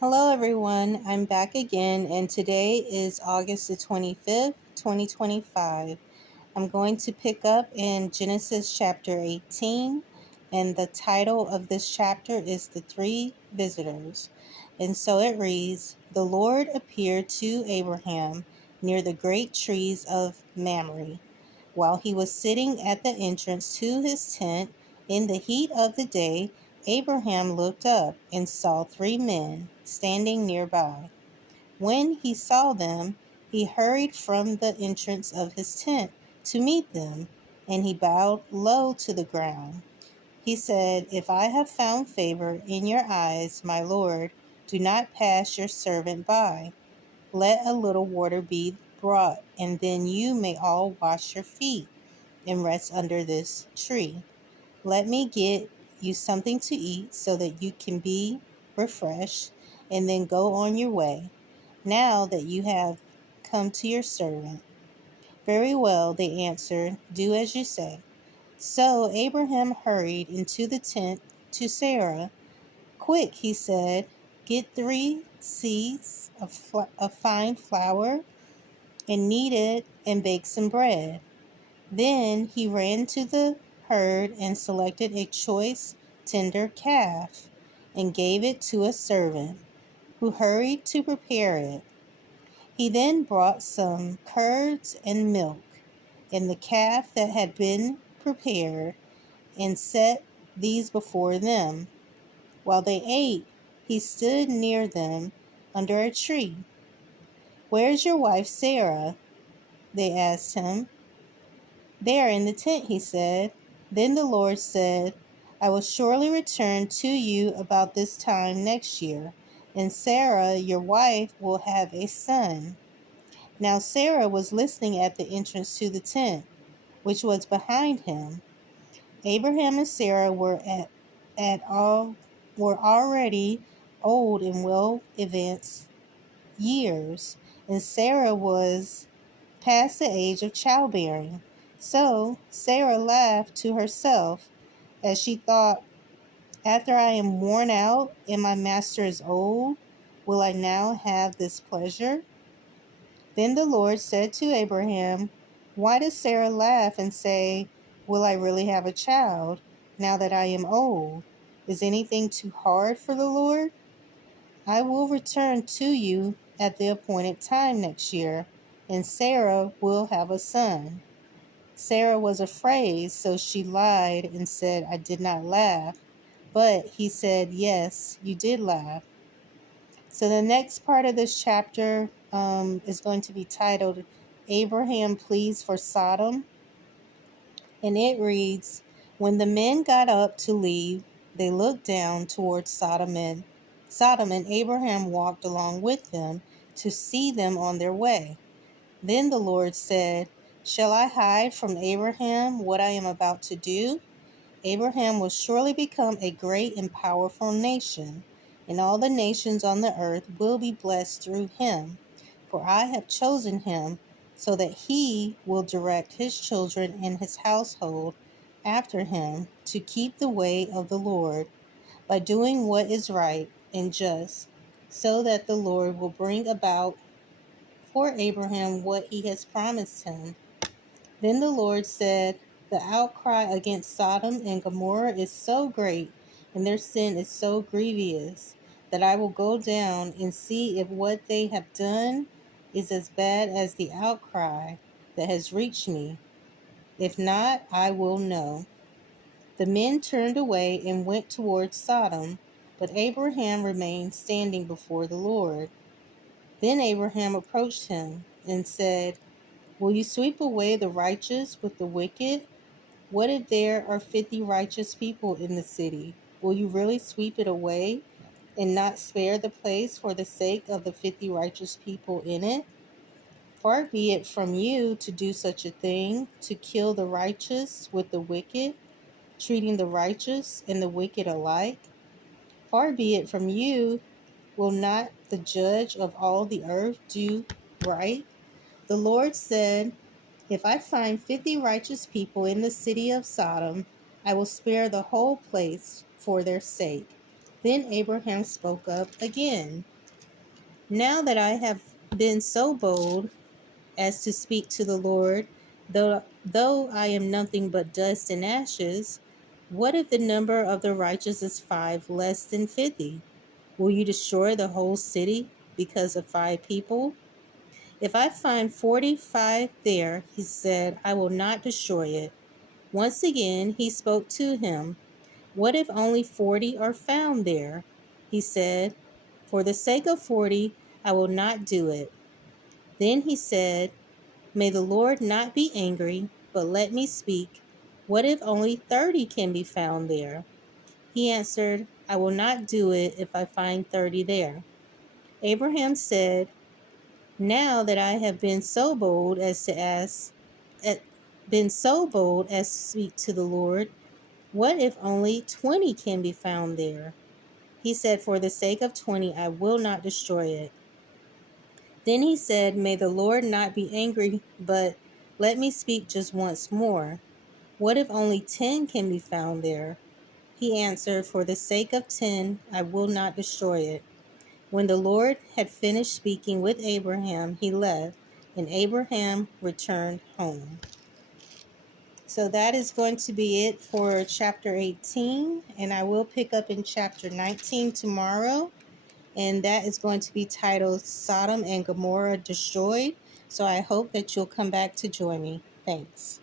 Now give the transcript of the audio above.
Hello, everyone. I'm back again, and today is August the 25th, 2025. I'm going to pick up in Genesis chapter 18, and the title of this chapter is The Three Visitors. And so it reads, The Lord appeared to Abraham near the great trees of Mamre, while he was sitting at the entrance to his tent in the heat of the day. Abraham looked up and saw three men standing nearby. When he saw them, he hurried from the entrance of his tent to meet them, and he bowed low to the ground. He said, If I have found favor in your eyes, my Lord, do not pass your servant by. Let a little water be brought, and then you may all wash your feet and rest under this tree. Let me get you something to eat so that you can be refreshed, and then go on your way, now that you have come to your servant. Very well, they answered, do as you say. So Abraham hurried into the tent to Sarah. Quick, he said, get 3 seahs of fine flour and knead it and bake some bread. Then he ran to the herd and selected a choice, tender calf and gave it to a servant, who hurried to prepare it. He then brought some curds and milk and the calf that had been prepared and set these before them. While they ate, he stood near them under a tree. Where's your wife Sarah? They asked him. There in the tent, he said. Then the Lord said, I will surely return to you about this time next year, and Sarah, your wife, will have a son. Now Sarah was listening at the entrance to the tent, which was behind him. Abraham and Sarah were already old and well advanced years, and Sarah was past the age of childbearing. So Sarah laughed to herself as she thought, after I am worn out and my master is old, will I now have this pleasure? Then the Lord said to Abraham, Why does Sarah laugh and say, Will I really have a child now that I am old? Is anything too hard for the Lord? I will return to you at the appointed time next year, and Sarah will have a son. Sarah was afraid, so she lied and said, I did not laugh. But he said, Yes, you did laugh. So the next part of this chapter is going to be titled Abraham Pleads for Sodom. And it reads, When the men got up to leave, they looked down towards Sodom, and Abraham walked along with them to see them on their way. Then the Lord said, Shall I hide from Abraham what I am about to do? Abraham will surely become a great and powerful nation, and all the nations on the earth will be blessed through him. For I have chosen him so that he will direct his children and his household after him to keep the way of the Lord by doing what is right and just, so that the Lord will bring about for Abraham what he has promised him. Then the Lord said, The outcry against Sodom and Gomorrah is so great, and their sin is so grievous, that I will go down and see if what they have done is as bad as the outcry that has reached me. If not, I will know. The men turned away and went towards Sodom, but Abraham remained standing before the Lord. Then Abraham approached him and said, Will you sweep away the righteous with the wicked? What if there are 50 righteous people in the city? Will you really sweep it away and not spare the place for the sake of the 50 righteous people in it? Far be it from you to do such a thing, to kill the righteous with the wicked, treating the righteous and the wicked alike. Far be it from you. Will not the judge of all the earth do right? The Lord said, If I find 50 righteous people in the city of Sodom, I will spare the whole place for their sake. Then Abraham spoke up again. Now that I have been so bold as to speak to the Lord, though I am nothing but dust and ashes, what if the number of the righteous is 5 less than 50? Will you destroy the whole city because of 5 people? If I find 45 there, he said, I will not destroy it. Once again he spoke to him. What if only 40 are found there? He said, for the sake of 40, I will not do it. Then he said, may the Lord not be angry, but let me speak. What if only 30 can be found there? He answered, I will not do it if I find 30 there. Abraham said, now that I have been so bold as to speak to the Lord, what if only 20 can be found there? He said, for the sake of 20, I will not destroy it. Then he said, may the Lord not be angry, but let me speak just once more. What if only 10 can be found there? He answered, for the sake of 10, I will not destroy it. When the Lord had finished speaking with Abraham, he left, and Abraham returned home. So that is going to be it for chapter 18, and I will pick up in chapter 19 tomorrow, and that is going to be titled Sodom and Gomorrah Destroyed. So I hope that you'll come back to join me. Thanks.